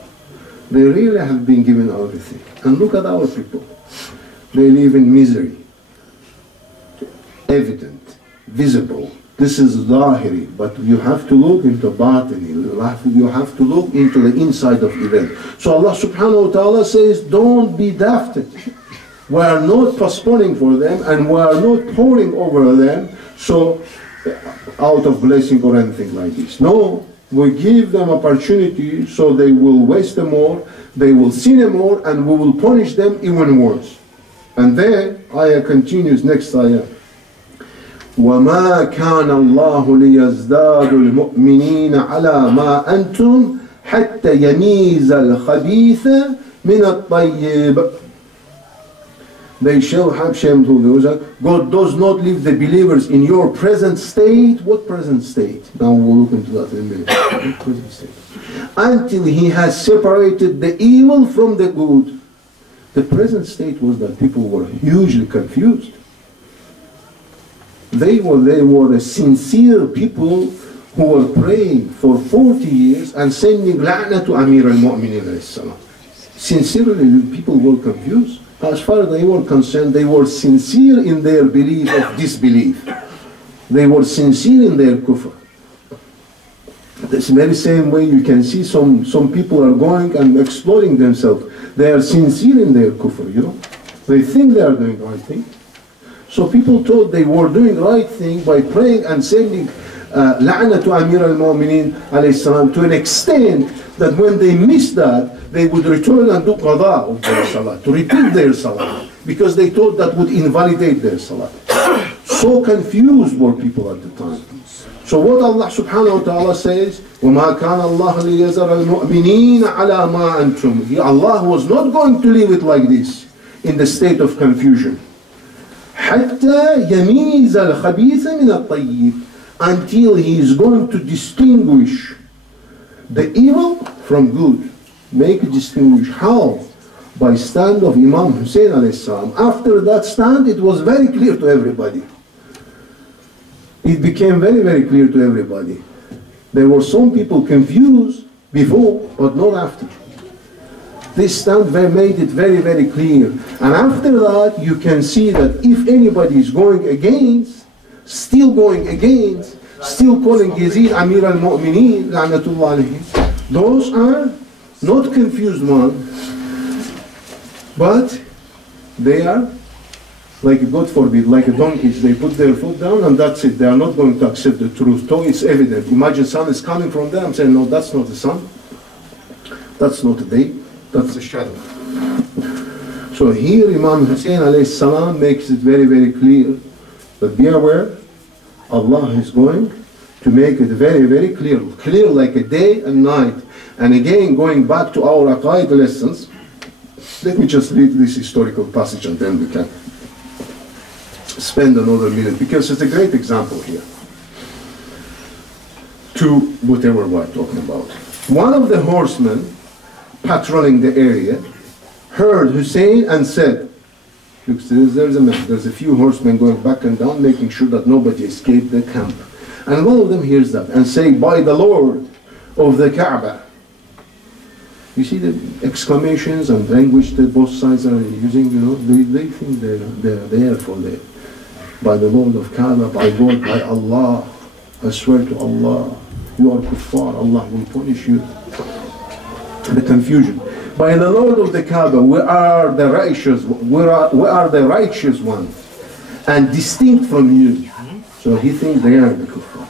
They really have been given everything. And look at our people. They live in misery. Evident, visible. This is zahiri, but you have to look into batini. You have to look into the inside of event. So Allah subhanahu wa ta'ala says, don't be dafted. We are not postponing for them, and we are not pouring over them, so out of blessing or anything like this. No. We give them opportunity so they will waste them more, they will sin more, and we will punish them even worse. And then ayah continues, next ayah. وَمَا كَانَ اللَّهُ لِيَزْدَادُ الْمُؤْمِنِينَ عَلَى مَا أَنْتُمْ حَتَّى يَمِيزَ الْخَبِيثَ مِنَ الطَّيِّبِ. They shall have shame to those. God does not leave the believers in your present state. What present state? Now we'll look into that in a minute. What present state? Until He has separated the evil from the good. The present state was that people were hugely confused. They were a sincere people who were praying for 40 years and sending la'na to Amir al-Mu'minin alayhi salam. Sincerely, people were confused. As far as they were concerned, they were sincere in their belief of disbelief. They were sincere in their kufr. This very same way you can see some people are going and exploiting themselves. They are sincere in their kufr, you know. They think they are doing the right thing. So people thought they were doing the right thing by praying and sending la'na to Amir al-Mu'minin alayhi salam, to an extent that when they missed that, they would return and do qada of their salah, to repeat their salah, because they thought that would invalidate their salah. So confused were people at the time. So what Allah subhanahu wa ta'ala says, وَمَا كَانَ اللَّهُ لِيَزَرَ الْمُؤْمِنِينَ عَلَى مَا أَنْتُمْ. Allah was not going to leave it like this, in the state of confusion. حَتَّى يَمِيزَ الْخَبِيثَ مِنَ الطَّيِّبِ. Until He is going to distinguish the evil from good. Make a distinguish. How? By stand of Imam Hussein alayhi salam. After that stand, it was very clear to everybody. It became very, very clear to everybody. There were some people confused before, but not after. This stand made it very, very clear. And after that, you can see that if anybody is going against, still calling Yazid Amir al-Mu'mineen, la'natullah alayhi, those are not confused ones, but they are like, God forbid, like donkeys. They put their foot down and that's it. They are not going to accept the truth. So it's evident. Imagine sun is coming from them, saying, no, that's not the sun. That's not the day. That's the shadow. So here Imam Hussein alayhi salam makes it very, very clear that be aware, Allah is going to make it very, very clear. Clear like a day and night. And again, going back to our aqaid lessons, let me just read this historical passage and then we can spend another minute, because it's a great example here to whatever we're talking about. One of the horsemen patrolling the area heard Hussein and said, look, there's a few horsemen going back and down, making sure that nobody escaped the camp. And one of them hears that and say, by the Lord of the Kaaba. You see the exclamations and language that both sides are using, you know, they think they're there for the, by the Lord of Kaaba, by God, by Allah. I swear to Allah, you are kuffar, Allah will punish you. The confusion. by the Lord of the Kaaba, we are the righteous, we are the righteous ones, and distinct from you. So he thinks they are the kuffar.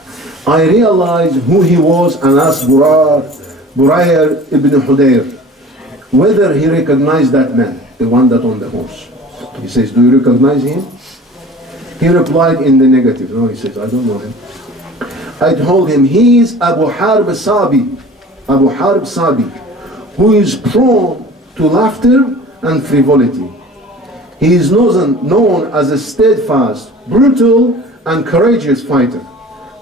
I realized who he was and asked Burayr ibn Hudayr whether he recognized that man, the one that on the horse. He says, do you recognize him? He replied in the negative. No, he says, I don't know him. I told him, he is Abu Harb Sabi, Abu Harb Sabi, who is prone to laughter and frivolity. He is known as a steadfast, brutal, and courageous fighter,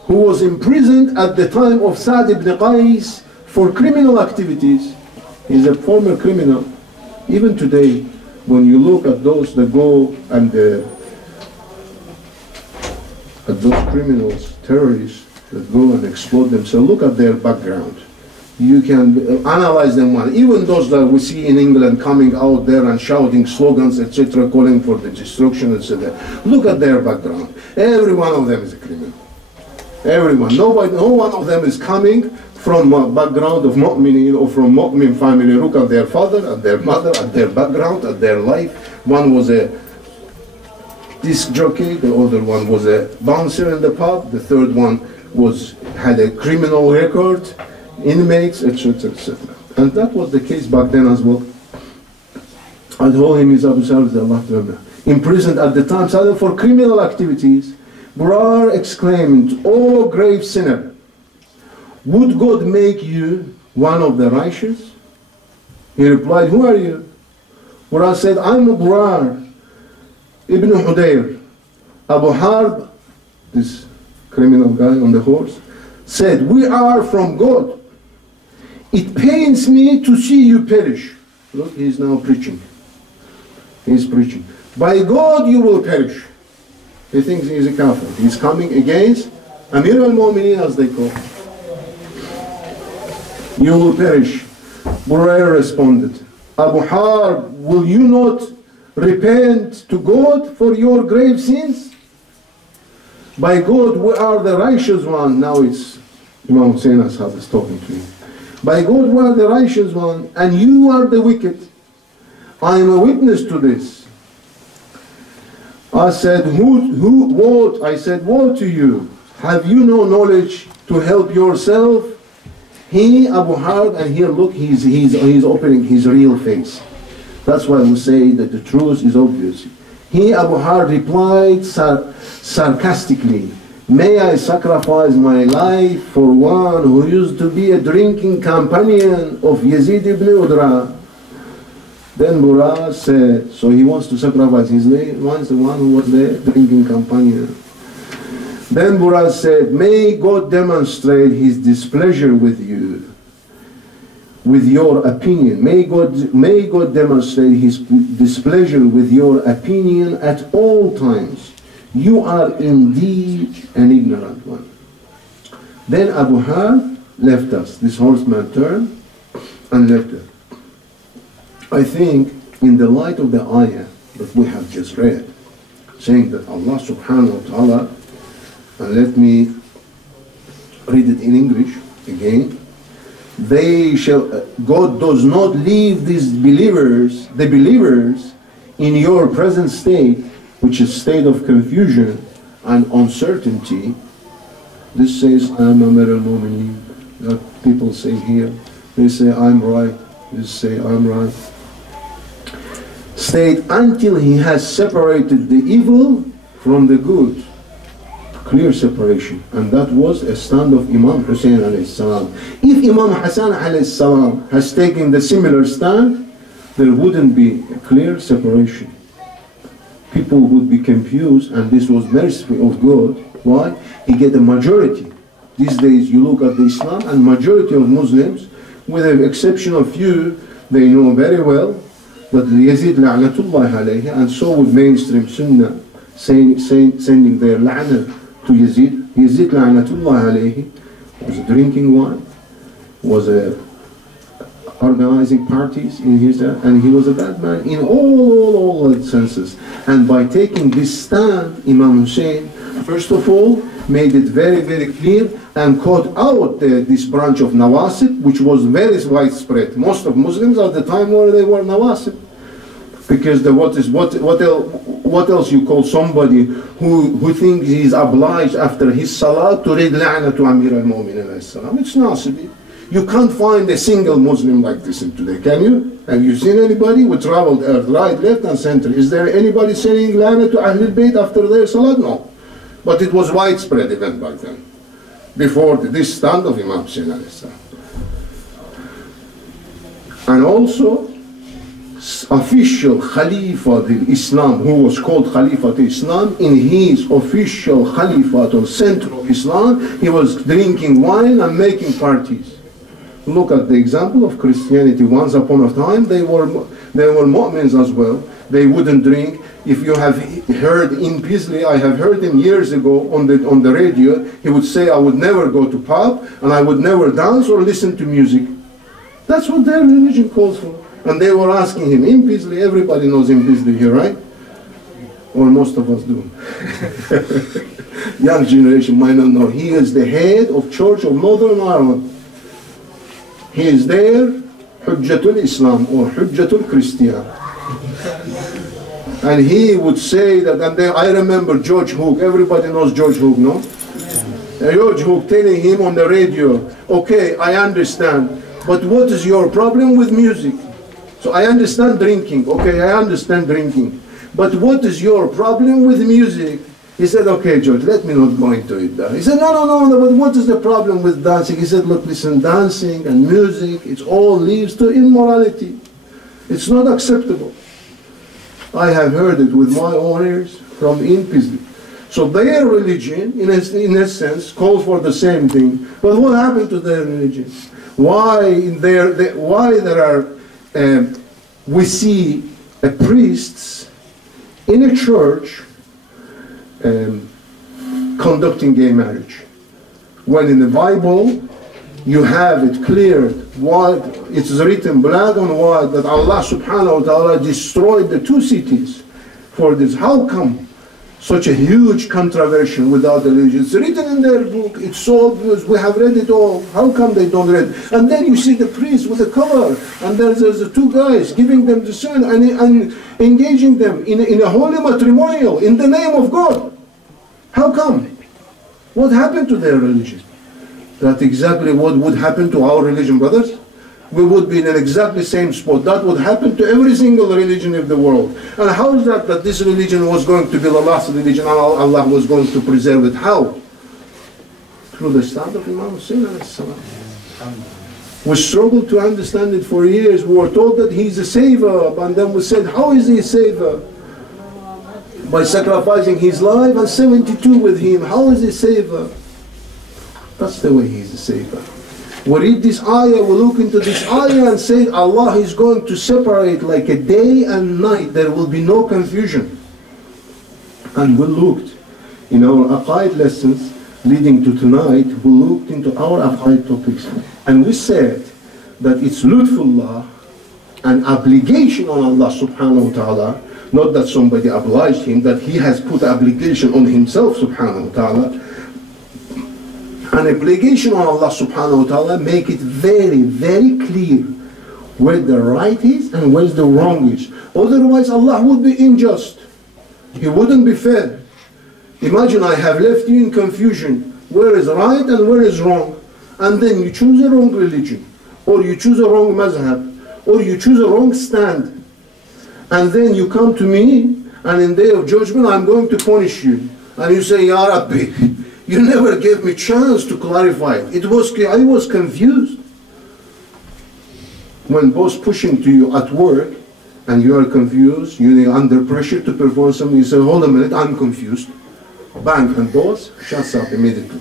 who was imprisoned at the time of Sa'd ibn Qais for criminal activities. He is a former criminal. Even today, when you look at those that go and at those criminals, terrorists that go and explode themselves, look at their background. You can analyze them well. Even those that we see in England coming out there and shouting slogans, etc., calling for the destruction, etc. Look at their background. Every one of them is a criminal. Everyone. No one of them is coming from a background of mu'minin or from mu'min family. Look at their father, at their mother, at their background, at their life. One was a disc jockey, the other one was a bouncer in the pub, the third one had a criminal record, inmates, etc., etc. And that was the case back then as well. I told him he's Abu Salih, imprisoned at the time for criminal activities. Burar exclaimed, "O grave sinner, would God make you one of the righteous?" He replied, "Who are you?" Burar said, "I'm Burar ibn Hudayr." Abu Harb, this criminal guy on the horse, said, "We are from God. It pains me to see you perish." Look, he's now preaching. He's preaching. "By God you will perish." He thinks he is a kafir. He's coming against Amir al-Mu'mineen, as they call. "You will perish." Burayr responded, "Abu Harb, will you not repent to God for your grave sins? By God, we are the righteous one." Now it's Imam Hussein Ashab is talking to me. "By God, we are the righteous one, and you are the wicked. I am a witness to this." I said, what? I said, "Woe to you. Have you no knowledge to help yourself?" He, Abu Harb, and here look, he's opening his real face. That's why we say that the truth is obvious. He, Abu Harb, replied sarcastically, "May I sacrifice my life for one who used to be a drinking companion of Yazid ibn Udra?" Then Burar said, so he wants to sacrifice his life, once the one who was the drinking companion. Then Burar said, "May God demonstrate his displeasure with you, with your opinion. May God demonstrate his displeasure with your opinion at all times. You are indeed an ignorant one." Then Abu Harb left us. This horseman turned and left us. I think in the light of the ayah that we have just read, saying that Allah subhanahu wa ta'ala, and let me read it in English again, God does not leave these believers, the believers, in your present state, which is state of confusion and uncertainty. This says, "I'm Amir al-Mu'mineen." That people say here. They say, "I'm right." They say, "I'm right." State until he has separated the evil from the good. Clear separation. And that was a stand of Imam Hussein alayhi salam. If Imam Hassan alayhi salam has taken the similar stand, there wouldn't be a clear separation. People would be confused, and this was mercy of God. Why? He get a majority. These days you look at the Islam, and majority of Muslims, with the exception of few, they know very well that Yazid la'natullah alayhi, and so with mainstream Sunnah sending their la'na to Yazid. Yazid la'natullah alayhi was a drinking wine, was organizing parties in his day, and he was a bad man in all senses. And by taking this stand, Imam Hussein, first of all, made it very, very clear, and caught out this branch of nawasib, which was very widespread. Most of Muslims at the time they were nawasib, because what else you call somebody who thinks he is obliged after his salah to read la'na to Amir al-Mu'minin alayhi salam? It's nasibi. You can't find a single Muslim like this in today, can you? Have you seen anybody who traveled earth, right, left and center? Is there anybody saying la'na to Ahlul Bayt after their salah? No. But it was widespread even back then, before this stand of Imam Hussain alayhi salam. And also, official Khalifa al-Islam, who was called Khalifa al-Islam, in his official Khalifa or center of Islam, he was drinking wine and making parties. Look at the example of Christianity. Once upon a time, they were mu'mins as well. They wouldn't drink. If you have heard in Paisley, I have heard him years ago on the radio, he would say, I would never go to pub, and I would never dance or listen to music. That's what their religion calls for. And they were asking him, in Paisley, everybody knows in Paisley here, right? Or most of us do. Young generation might not know. He is the head of Church of Northern Ireland. He is there, Hujjatul Islam or Hujjatul Christian. And he would say that, and then I remember George Hook, everybody knows George Hook, no? George Hook telling him on the radio, okay, I understand, but what is your problem with music? So I understand drinking, okay, I understand drinking, but what is your problem with music? He said, okay, George, let me not go into it. He said, no, but what is the problem with dancing? He said, look, listen, dancing and music, it all leads to immorality. It's not acceptable. I have heard it with my own ears from Paisley. So their religion, in a sense, calls for the same thing. But what happened to their religion? We see priests in a church conducting gay marriage, when in the Bible you have it cleared, it's written black on white that Allah subhanahu wa ta'ala destroyed the two cities for this. How come such a huge controversy without the religion? It's written in their book, it's so obvious, we have read it all. How come they don't read it? And then you see the priest with a cover, and there's the two guys giving them the son and engaging them in a holy matrimonial in the name of God. How come? What happened to their religion? That's exactly what would happen to our religion, brothers. We would be in an exactly same spot. That would happen to every single religion of the world. And how is that this religion was going to be the last religion and Allah was going to preserve it? How? Through the stand of Imam Hussain alayhi salam. We struggled to understand it for years. We were told that he's a savior, and then we said, how is he a savior? By sacrificing his life and 72 with him. How is he a savior? That's the way he's a savior. We read this ayah, we look into this ayah and say Allah is going to separate like a day and night. There will be no confusion. And we looked in our aqaid lessons leading to tonight, we looked into our aqaid topics. And we said that it's lutfullah, an obligation on Allah subhanahu wa ta'ala, not that somebody obliged him, that he has put obligation on himself subhanahu wa ta'ala. An obligation on Allah subhanahu wa ta'ala, make it very, very clear where the right is and where the wrong is. Otherwise Allah would be unjust. He wouldn't be fair. Imagine I have left you in confusion. Where is right and where is wrong? And then you choose a wrong religion, or you choose a wrong mazhab, or you choose a wrong stand. And then you come to me, and in day of judgment I'm going to punish you. And you say, Ya Rabbi, you never gave me chance to clarify it. I was confused. When boss pushing to you at work, and you are confused, you're under pressure to perform something, you say, hold a minute, I'm confused. Bang, and boss shuts up immediately.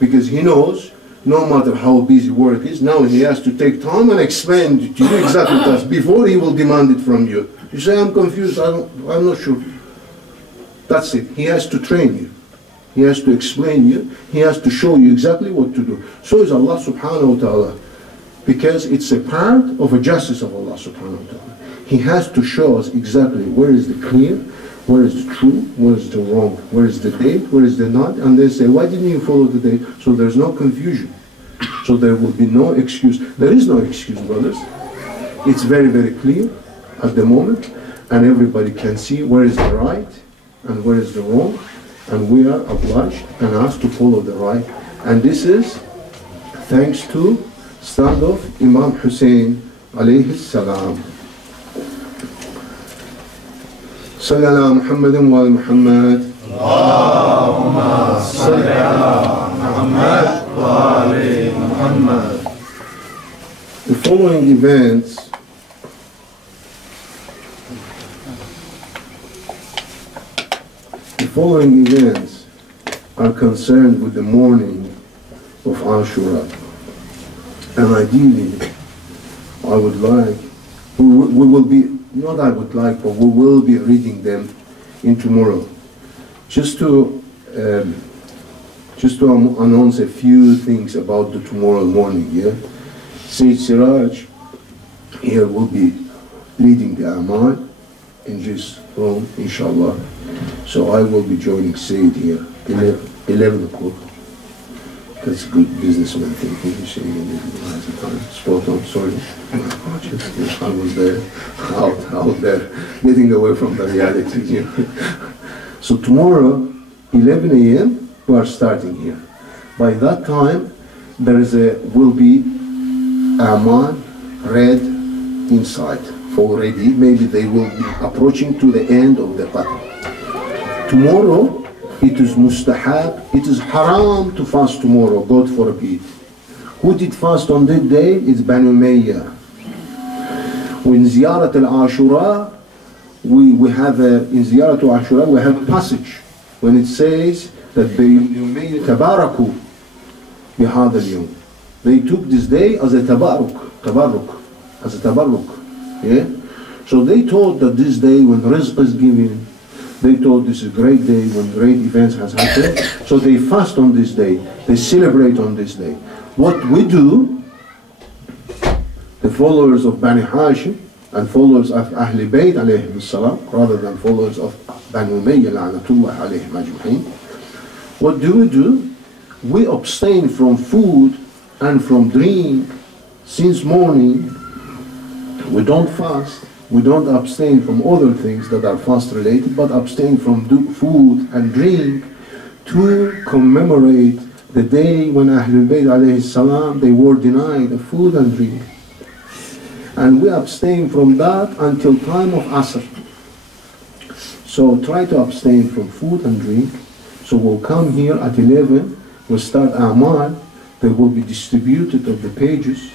Because he knows, no matter how busy work is, now he has to take time and explain to you exactly that before he will demand it from you. You say, I'm confused, I'm not sure. That's it. He has to train you. He has to explain you. He has to show you exactly what to do. So is Allah subhanahu wa ta'ala. Because it's a part of a justice of Allah subhanahu wa ta'ala. He has to show us exactly where is the clear, Where is the true? Where is the wrong? Where is the date? Where is the not? And they say, why didn't you follow the date? So there's no confusion. So there will be no excuse. There is no excuse, brothers. It's very, very clear at the moment, and everybody can see where is the right and where is the wrong, and we are obliged and asked to follow the right. And this is thanks to stand of Imam Hussein alayhi salam. صلى على محمد وآل محمد. اللهم صل على محمد وآل محمد. The following events are concerned with the morning of Ashura, and ideally I would like, we will be, not I would like, but we will be reading them in tomorrow. Just to announce a few things about the tomorrow morning, yeah? Sayyid Siraj here will be leading the Amal in this room, inshallah. So I will be joining Sayyid here, 11 o'clock. That's a good businessman thinking. You see, spot on, sorry. I was there, out there, getting away from the reality. You know. So tomorrow, 11 a.m., we are starting here. By that time, will be Aman read inside already. Maybe they will be approaching to the end of the pattern. Tomorrow, it is mustahab, it is haram to fast tomorrow, God forbid. Who did fast on that day? It's Banu Umayyah. In Ziyarat al-Ashura, we have in Ziyarat al-Ashura, we have a passage when it says that Banu Umayyah tabaraku bihadha al-yawm. They took this day as a tabarruk, yeah? So they thought that this day when rizq is given, they thought this is a great day when great events has happened. So they fast on this day, they celebrate on this day. What we do, the followers of Bani Hashim and followers of Ahlul Bayt alayhim salam, rather than followers of Banu Umayyah la'natullah alayhim ajma'in, what do? We abstain from food and from drink since morning. We don't fast. We don't abstain from other things that are fast related, but abstain from food and drink to commemorate the day when Ahlul Bayt alayhi salam, they were denied the food and drink. And we abstain from that until time of Asr. So try to abstain from food and drink. So we'll come here at 11, we'll start Amal. They will be distributed of the pages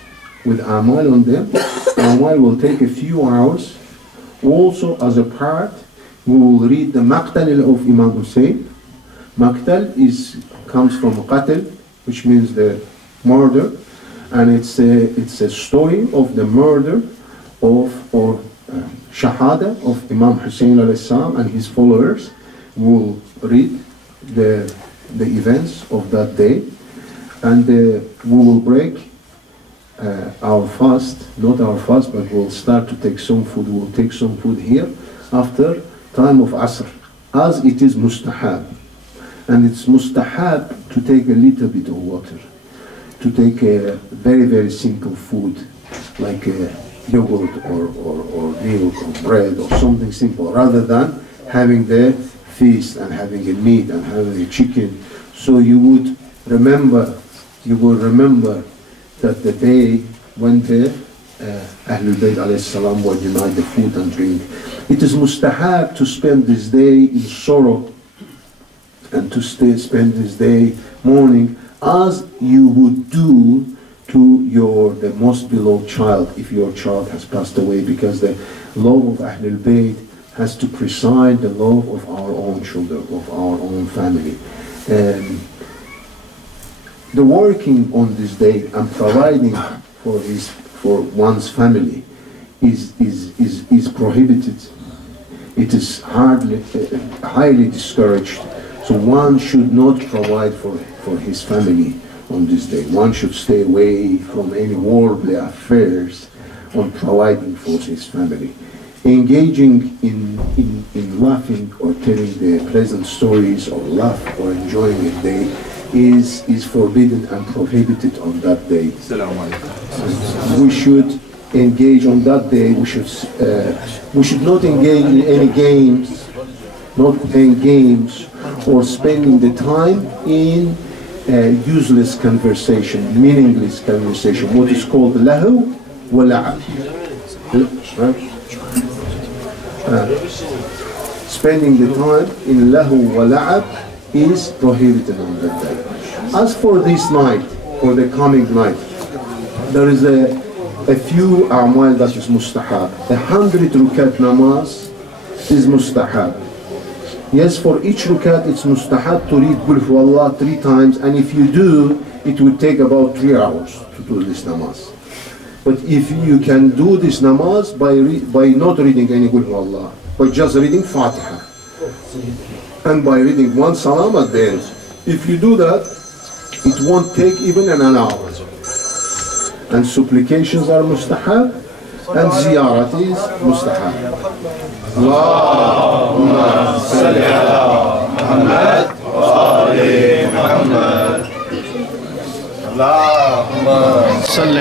with Amal on them. Amal will take a few hours. Also, as a part, we will read the Maqtal of Imam Hussein. Maqtal comes from Qatl, which means the murder, and it's a story of the murder or Shahada of Imam Hussein alayhi salam and his followers. We will read the events of that day, and we will break our fast, not our fast, but we'll start to take some food. We'll take some food here after time of Asr, as it is mustahab. And it's mustahab to take a little bit of water, to take a very, very simple food, like yogurt or milk or bread or something simple, rather than having the feast and having a meat and having a chicken. So you will remember that the day when the Ahlul Bayt alayhi salam were denied the food and drink. It is mustahab to spend this day in sorrow and to spend this day mourning as you would do to the most beloved child if your child has passed away, because the love of Ahlul Bayt has to preside the love of our own children, of our own family. The working on this day and providing for one's family is prohibited. It is highly discouraged. So one should not provide for his family on this day. One should stay away from any worldly affairs on providing for his family. engaging in laughing or telling the pleasant stories or laugh or enjoying a day is forbidden and prohibited on that day. We should engage on that day. We should not engage in any games, not playing games or spending the time in useless conversation, meaningless conversation, what is called lahu wa la'ab. Spending the time in lahu wa la'ab is prohibited on that day. As for this night, for the coming night, there is a few a'mal that is mustahab. 100 rukat namaz is mustahab. Yes, for each rukat it's mustahab to read Qul Huwallah 3 times, and if you do, it will take about 3 hours to do this namaz. But if you can do this namaz by not reading any Qul Huwallah, by just reading Fatiha, and by reading 1 salam at the end, if you do that, it won't take even an hour. And supplications are mustahab, and ziyarat is mustahab. Allahumma salli ala Muhammad wa ali Muhammad. Allahumma salli